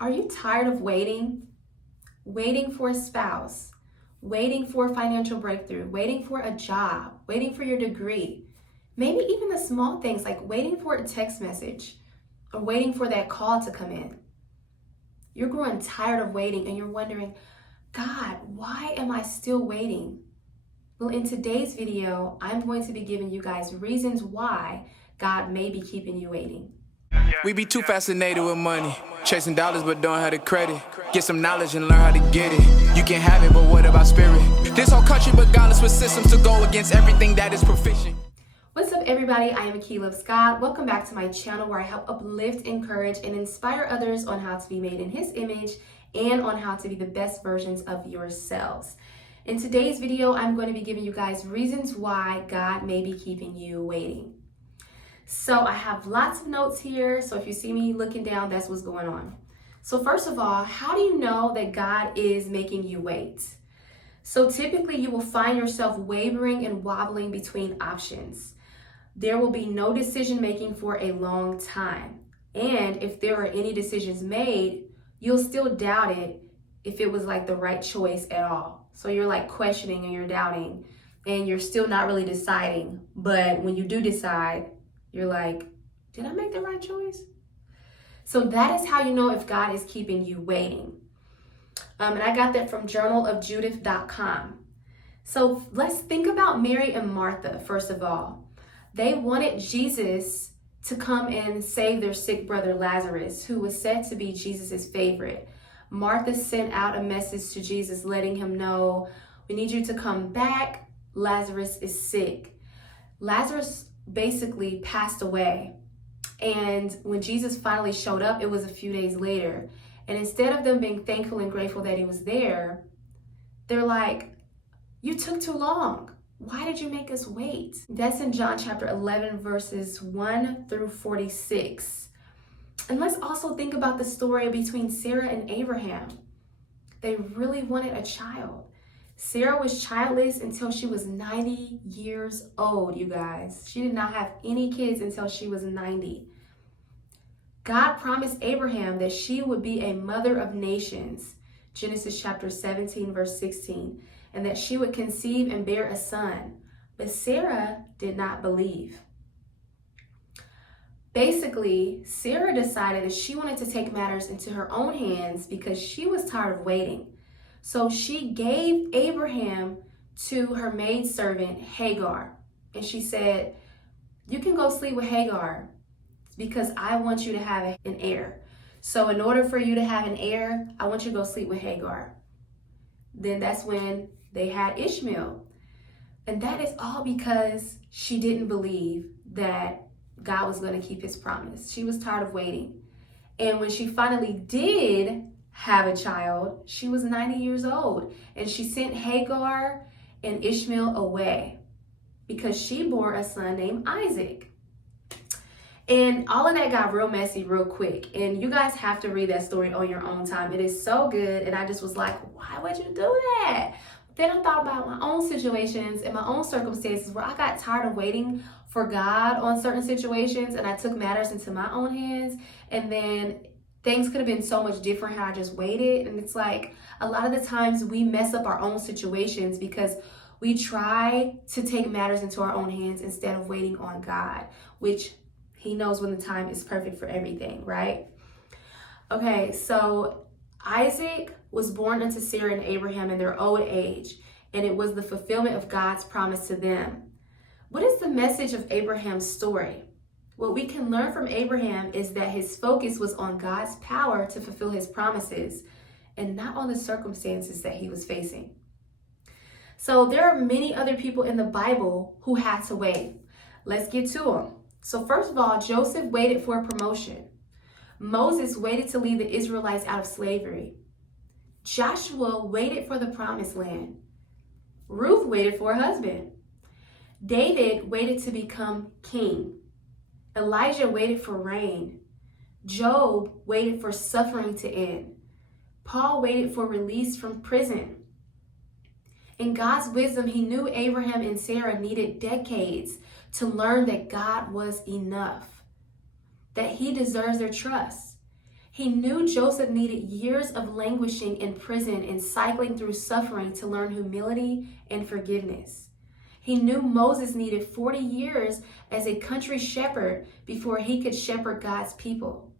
Are you tired of waiting? Waiting for a spouse, waiting for a financial breakthrough, waiting for a job, waiting for your degree. Maybe even the small things like waiting for a text message or waiting for that call to come in. You're growing tired of waiting and you're wondering, God, why am I still waiting? Well, in today's video, I'm going to be giving you guys reasons why God may be keeping you waiting. We be too fascinated with money, chasing dollars but don't have the credit. Get some knowledge and learn how to get it. You can have it, but what about spirit? This whole country but godless with systems to go against everything that is proficient. What's up, everybody? I am KeyLovesGod. Welcome back to my channel where I help uplift, encourage, and inspire others on how to be made in His image and on how to be the best versions of yourselves. In today's video, I'm going to be giving you guys reasons why God may be keeping you waiting. So I have lots of notes here. So if you see me looking down, that's what's going on. So first of all, how do you know that God is making you wait? So typically you will find yourself wavering and wobbling between options. There will be no decision making for a long time. And if there are any decisions made, you'll still doubt it if it was like the right choice at all. So you're like questioning and you're doubting and you're still not really deciding. But when you do decide, you're like, did I make the right choice? So that is how you know if God is keeping you waiting. And I got that from journalofjudith.com. So let's think about Mary and Martha, first of all. They wanted Jesus to come and save their sick brother Lazarus, who was said to be Jesus's favorite. Martha sent out a message to Jesus letting him know, we need you to come back. Lazarus is sick. Lazarus basically passed away. And when Jesus finally showed up, it was a few days later. And instead of them being thankful and grateful that he was there, they're like, you took too long. Why did you make us wait? That's in John chapter 11, verses 1 through 46. And let's also think about the story between Sarah and Abraham. They really wanted a child. Sarah was childless until she was 90 years old, you guys. She did not have any kids until she was 90. God promised Abraham that she would be a mother of nations, Genesis chapter 17, verse 16, and that she would conceive and bear a son. But Sarah did not believe. Basically, Sarah decided that she wanted to take matters into her own hands because she was tired of waiting. So she gave Abraham to her maidservant Hagar. And she said, you can go sleep with Hagar because I want you to have an heir. So in order for you to have an heir, I want you to go sleep with Hagar. Then that's when they had Ishmael. And that is all because she didn't believe that God was going to keep his promise. She was tired of waiting. And when she finally did have a child, she was 90 years old. And she sent Hagar and Ishmael away because she bore a son named Isaac. And all of that got real messy real quick. And you guys have to read that story on your own time. It is so good. And I just was like, why would you do that? Then I thought about my own situations and my own circumstances where I got tired of waiting for God on certain situations and I took matters into my own hands. And then things could have been so much different had I just waited. And it's like a lot of the times we mess up our own situations because we try to take matters into our own hands instead of waiting on God, which He knows when the time is perfect for everything, right? Okay, so Isaac was born unto Sarah and Abraham in their old age, and it was the fulfillment of God's promise to them. What is the message of Abraham's story? What we can learn from Abraham is that his focus was on God's power to fulfill his promises and not on the circumstances that he was facing. So there are many other people in the Bible who had to wait. Let's get to them. So first of all, Joseph waited for a promotion. Moses waited to lead the Israelites out of slavery. Joshua waited for the promised land. Ruth waited for a husband. David waited to become king. Elijah waited for rain. Job waited for suffering to end. Paul waited for release from prison. In God's wisdom, he knew Abraham and Sarah needed decades to learn that God was enough, that he deserves their trust. He knew Joseph needed years of languishing in prison and cycling through suffering to learn humility and forgiveness. He knew Moses needed 40 years as a country shepherd before he could shepherd God's people.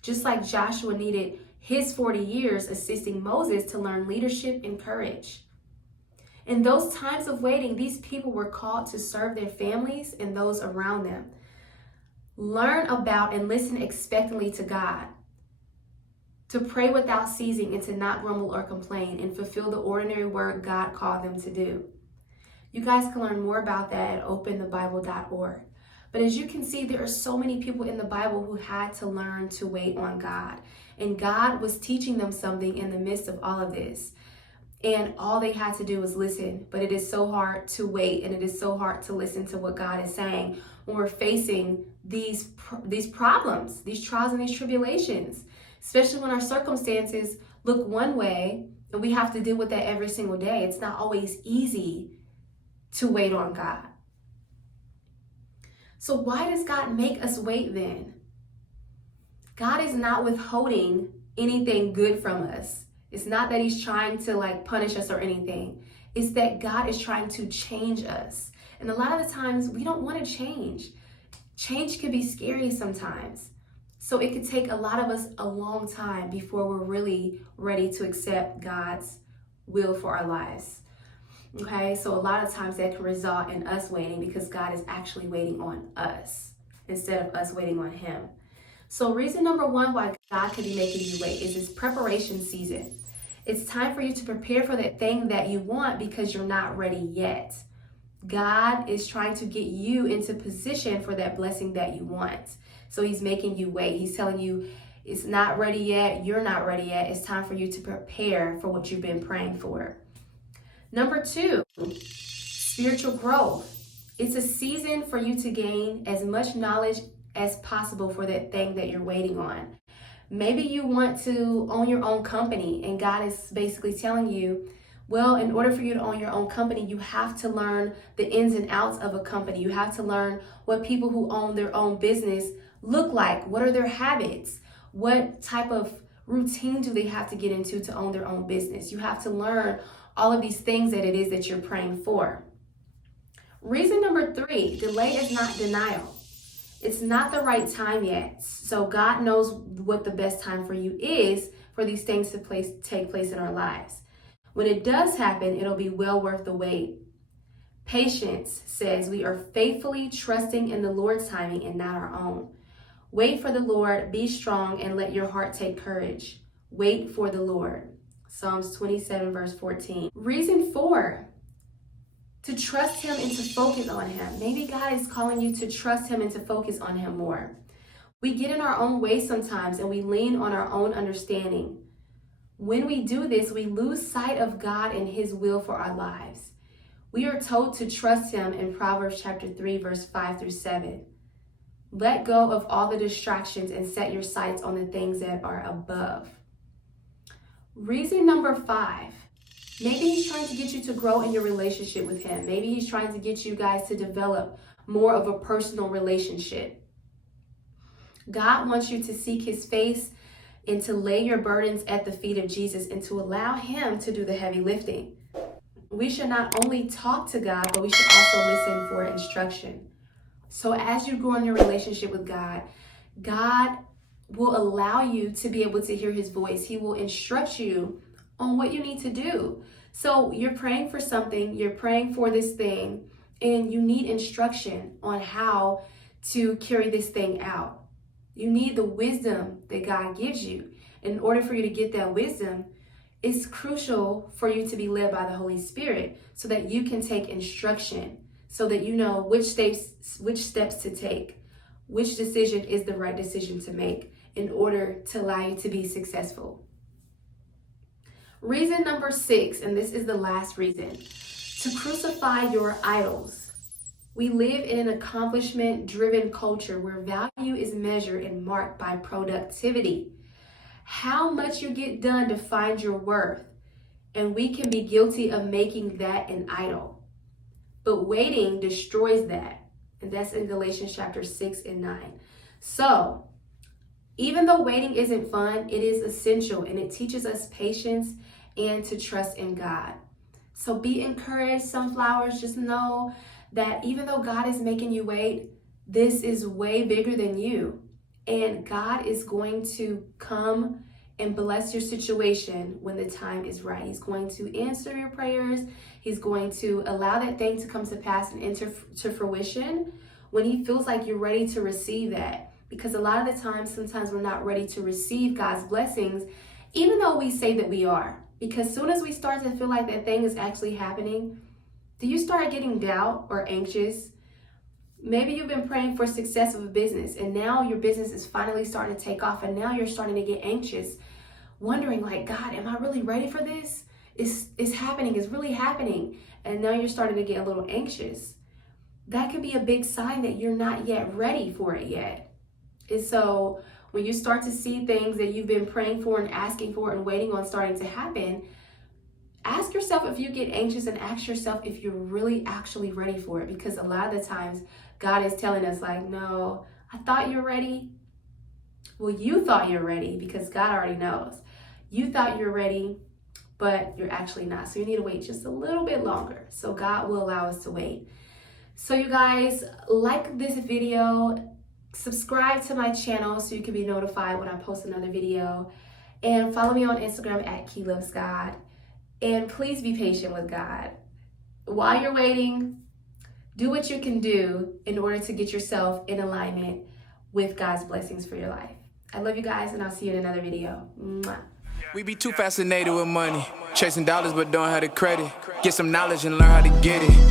Just like Joshua needed his 40 years assisting Moses to learn leadership and courage. In those times of waiting, these people were called to serve their families and those around them. Learn about and listen expectantly to God, to pray without ceasing and to not grumble or complain, and fulfill the ordinary work God called them to do. You guys can learn more about that at openthebible.org. But as you can see, there are so many people in the Bible who had to learn to wait on God. And God was teaching them something in the midst of all of this. And all they had to do was listen. But it is so hard to wait, and it is so hard to listen to what God is saying when we're facing these problems, these trials and these tribulations, especially when our circumstances look one way and we have to deal with that every single day. It's not always easy to wait on God. So why does God make us wait then? God is not withholding anything good from us. It's not that he's trying to punish us or anything. It's that God is trying to change us. And a lot of the times we don't want to change. Change can be scary sometimes. So it could take a lot of us a long time before we're really ready to accept God's will for our lives. Okay, so a lot of times that can result in us waiting because God is actually waiting on us instead of us waiting on him. So reason number one why God could be making you wait is this preparation season. It's time for you to prepare for that thing that you want because you're not ready yet. God is trying to get you into position for that blessing that you want. So he's making you wait. He's telling you it's not ready yet. You're not ready yet. It's time for you to prepare for what you've been praying for. Number two, spiritual growth. It's a season for you to gain as much knowledge as possible for that thing that you're waiting on. Maybe you want to own your own company, and God is basically telling you, well, in order for you to own your own company, you have to learn the ins and outs of a company. You have to learn what people who own their own business look like. What are their habits? What type of routine do they have to get into to own their own business? You have to learn all of these things that it is that you're praying for. Reason number three, delay is not denial. It's not the right time yet. So God knows what the best time for you is for these things to take place in our lives. When it does happen, it'll be well worth the wait. Patience says we are faithfully trusting in the Lord's timing and not our own. Wait for the Lord, be strong, and let your heart take courage. Wait for the Lord. Psalms 27 verse 14. Reason 4, to trust him and to focus on him. Maybe God is calling you to trust him and to focus on him more. We get in our own way sometimes and we lean on our own understanding. When we do this, we lose sight of God and his will for our lives. We are told to trust him in Proverbs chapter 3 verse 5 through 7. Let go of all the distractions and set your sights on the things that are above. Reason number 5, maybe he's trying to get you to grow in your relationship with him. Maybe he's trying to get you guys to develop more of a personal relationship. God wants you to seek his face and to lay your burdens at the feet of Jesus and to allow him to do the heavy lifting. We should not only talk to God, but we should also listen for instruction. So as you grow in your relationship with God, God will allow you to be able to hear his voice. He will instruct you on what you need to do. So you're praying for something, you're praying for this thing, and you need instruction on how to carry this thing out. You need the wisdom that God gives you. In order for you to get that wisdom, it's crucial for you to be led by the Holy Spirit so that you can take instruction, so that you know which steps to take, which decision is the right decision to make in order to allow you to be successful. Reason number 6, and this is the last reason, to crucify your idols. We live in an accomplishment-driven culture where value is measured and marked by productivity. How much you get done defines your worth, and we can be guilty of making that an idol. But waiting destroys that, and that's in Galatians chapter 6 and 9. So, Even though waiting isn't fun, it is essential and it teaches us patience and to trust in God. So be encouraged, sunflowers. Just know that even though God is making you wait, this is way bigger than you. And God is going to come and bless your situation when the time is right. He's going to answer your prayers. He's going to allow that thing to come to pass and enter to fruition when he feels like you're ready to receive that. Because a lot of the times, sometimes we're not ready to receive God's blessings, even though we say that we are. Because soon as we start to feel like that thing is actually happening, do you start getting doubt or anxious? Maybe you've been praying for success of a business and now your business is finally starting to take off and now you're starting to get anxious, wondering like, God, am I really ready for this? It's happening, it's really happening. And now you're starting to get a little anxious. That could be a big sign that you're not yet ready for it yet. And so when you start to see things that you've been praying for and asking for and waiting on starting to happen, ask yourself if you get anxious and ask yourself if you're really actually ready for it. Because a lot of the times God is telling us like, no, I thought you're ready. Well, you thought you're ready because God already knows. You thought you're ready, but you're actually not. So you need to wait just a little bit longer. So God will allow us to wait. So you guys, like this video, subscribe to my channel so you can be notified when I post another video, and follow me on Instagram at KeyLovesGod. And please be patient with God. While you're waiting, do what you can do in order to get yourself in alignment with God's blessings for your life. I love you guys, and I'll see you in another video. Mwah. We be too fascinated with money, chasing dollars but don't have the credit. Get some knowledge and learn how to get it.